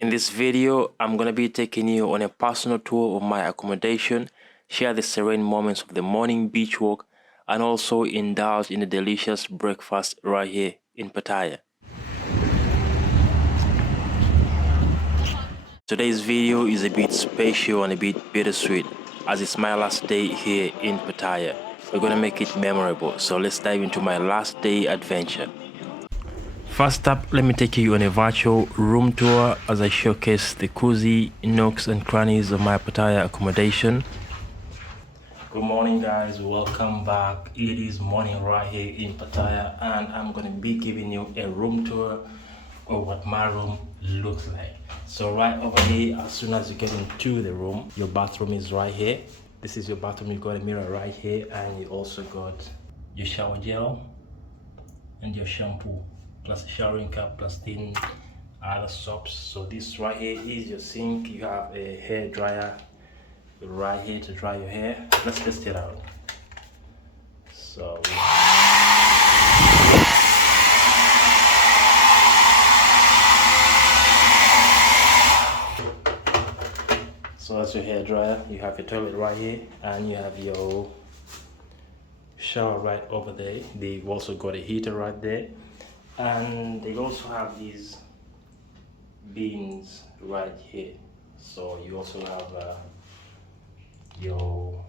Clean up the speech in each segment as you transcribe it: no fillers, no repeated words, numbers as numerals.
In this video, I'm going to be taking you on a personal tour of my accommodation, share the serene moments of the morning beach walk, and also indulge in a delicious breakfast right here in Pattaya. Today's video is a bit special and a bit bittersweet as it's my last day here in Pattaya. We're going to make it memorable, so let's dive into my last day adventure. First up, let me take you on a virtual room tour as I showcase the cozy nooks and crannies of my Pattaya accommodation. Good morning guys, welcome back. It is morning right here in Pattaya and I'm going to be giving you a room tour of what my room looks like. So right over here, as soon as you get into the room, your bathroom is right here. This is your bathroom. You got a mirror right here and you also got your shower gel and your shampoo plus a showering cap plus thin other soaps. So this right here is your sink. You have a hair dryer right here to dry your hair. Let's test it out. So that's your hair dryer. You have your toilet right here and you have your shower right over there. They've also got a heater right there, and they also have these bins right here. So you also have your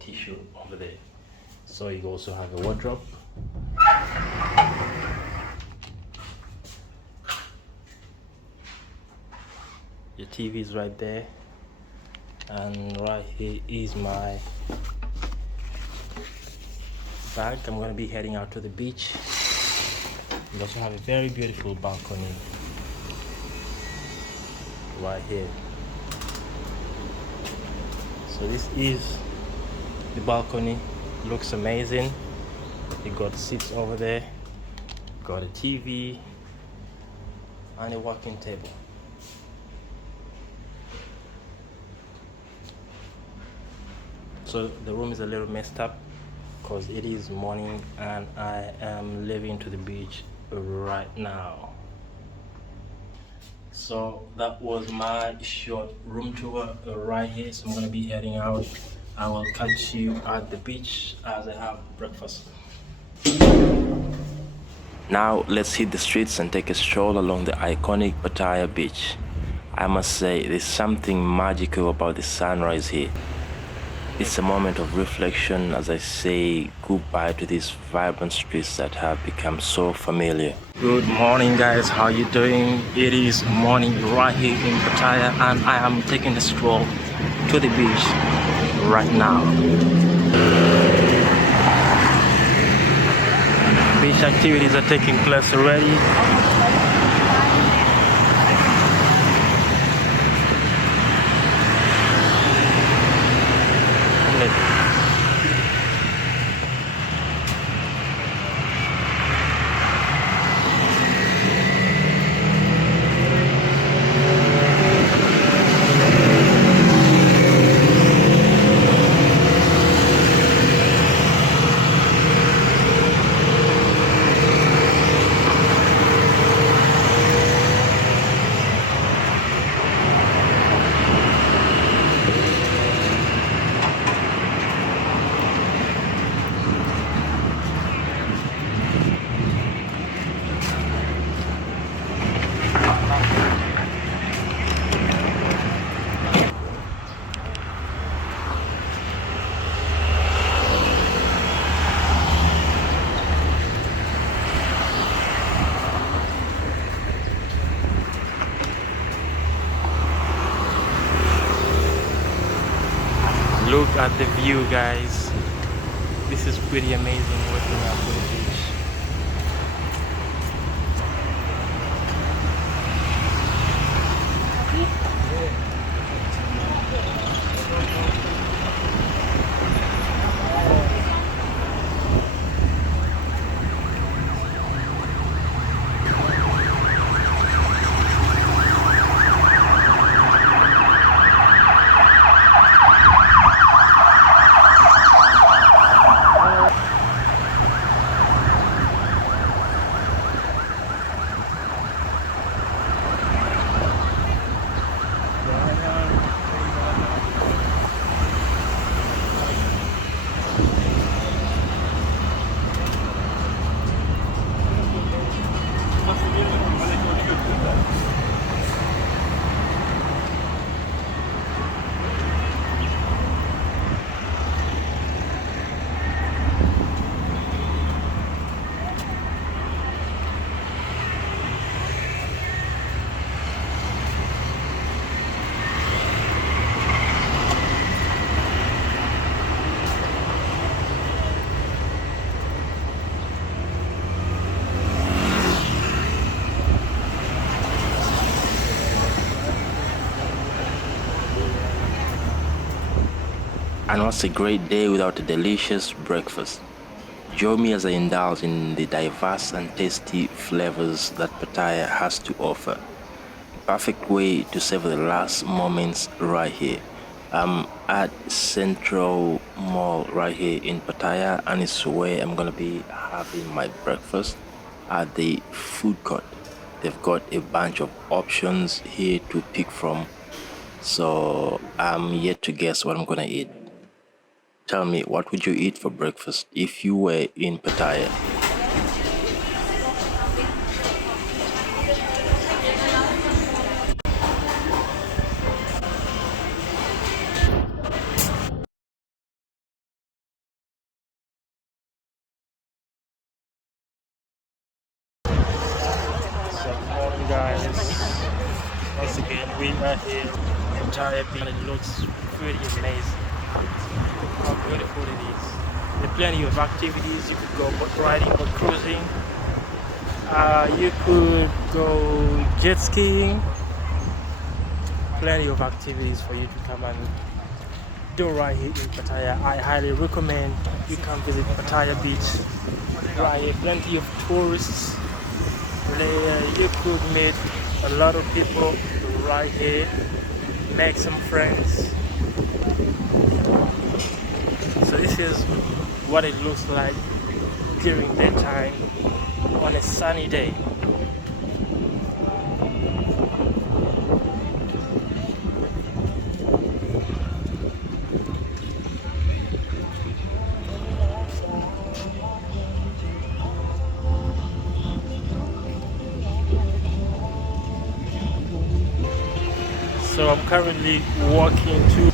tissue over there. So you also have a wardrobe. Your TV is right there, and right here is my bag. I'm going to be heading out to the beach. We also have a very beautiful balcony right here. So this is the balcony. Looks amazing. You got seats over there, got a TV and a working table. So the room is a little messed up because it is morning and I am leaving to the beach right now. So that was my short room tour right here. So I'm gonna be heading out. I will catch you at the beach as I have breakfast. Now let's hit the streets and take a stroll along the iconic Pattaya Beach. I must say there's something magical about the sunrise here. It's a moment of reflection as I say goodbye to these vibrant streets that have become so familiar. Good morning guys, how you doing? It is morning right here in Pattaya and I am taking a stroll to the beach right now. Beach activities are taking place already. Look at the view guys. This is pretty amazing waking up to the beach. And what's a great day without a delicious breakfast? Join me as I indulge in the diverse and tasty flavors that Pattaya has to offer. Perfect way to savor the last moments right here. I'm at Central Mall right here in Pattaya, and it's where I'm gonna be having my breakfast at the food court. They've got a bunch of options here to pick from, so I'm yet to guess what I'm gonna eat. Tell me, what would you eat for breakfast if you were in Pattaya? Good morning, guys. Once again, we are here in Pattaya Beach, and it looks pretty amazing. How beautiful it is. There are plenty of activities. You could go boat riding, boat cruising. You could go jet skiing. Plenty of activities for you to come and do right here in Pattaya. I highly recommend you come visit Pattaya Beach. Right here, plenty of tourists. You could meet a lot of people right here, make some friends. So this is what it looks like during daytime on a sunny day. So I'm currently walking to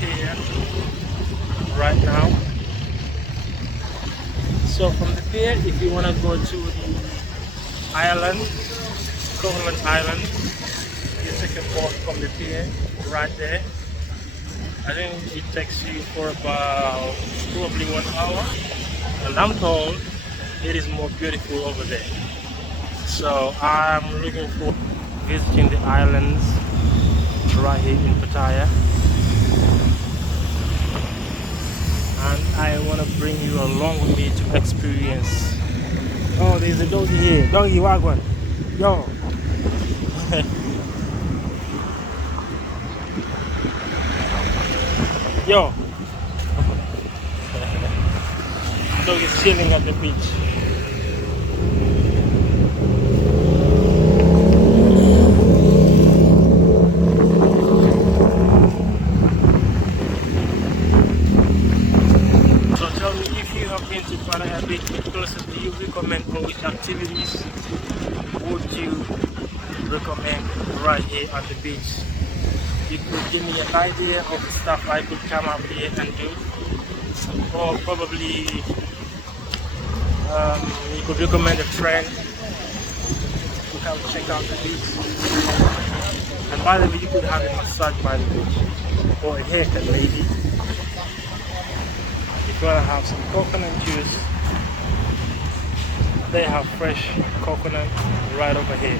here right now. So from the pier, if you want to go to the island, Coconut Island, you take a boat from the pier right there. I think it takes you for about probably 1 hour, and I'm told it is more beautiful over there. So I'm looking for visiting the islands right here in Pattaya, and I want to bring you along with me to experience. Oh, there's a doggy here. Doggy wagwan. Yo. Yo. Dog is chilling at the beach. So tell me, if you have been to Pattaya Beach, which places do you recommend, or which activities would you recommend right here at the beach? You could give me an idea of the stuff I could come up here and do, or probably you could recommend a friend to come check out the beach. And by the way, you could have a massage by the beach, or a haircut maybe. If you want to have some coconut juice, they have fresh coconut right over here.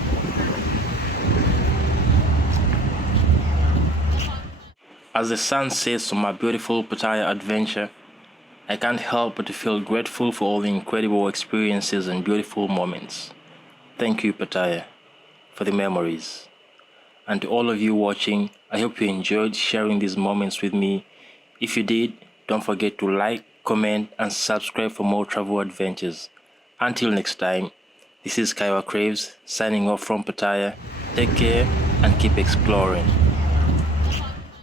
As the sun sets on my beautiful Pattaya adventure, I can't help but to feel grateful for all the incredible experiences and beautiful moments. Thank you, Pattaya, for the memories. And to all of you watching, I hope you enjoyed sharing these moments with me. If you did, don't forget to like, comment, and subscribe for more travel adventures. Until next time, this is Kayiwa Craves signing off from Pattaya. Take care and keep exploring.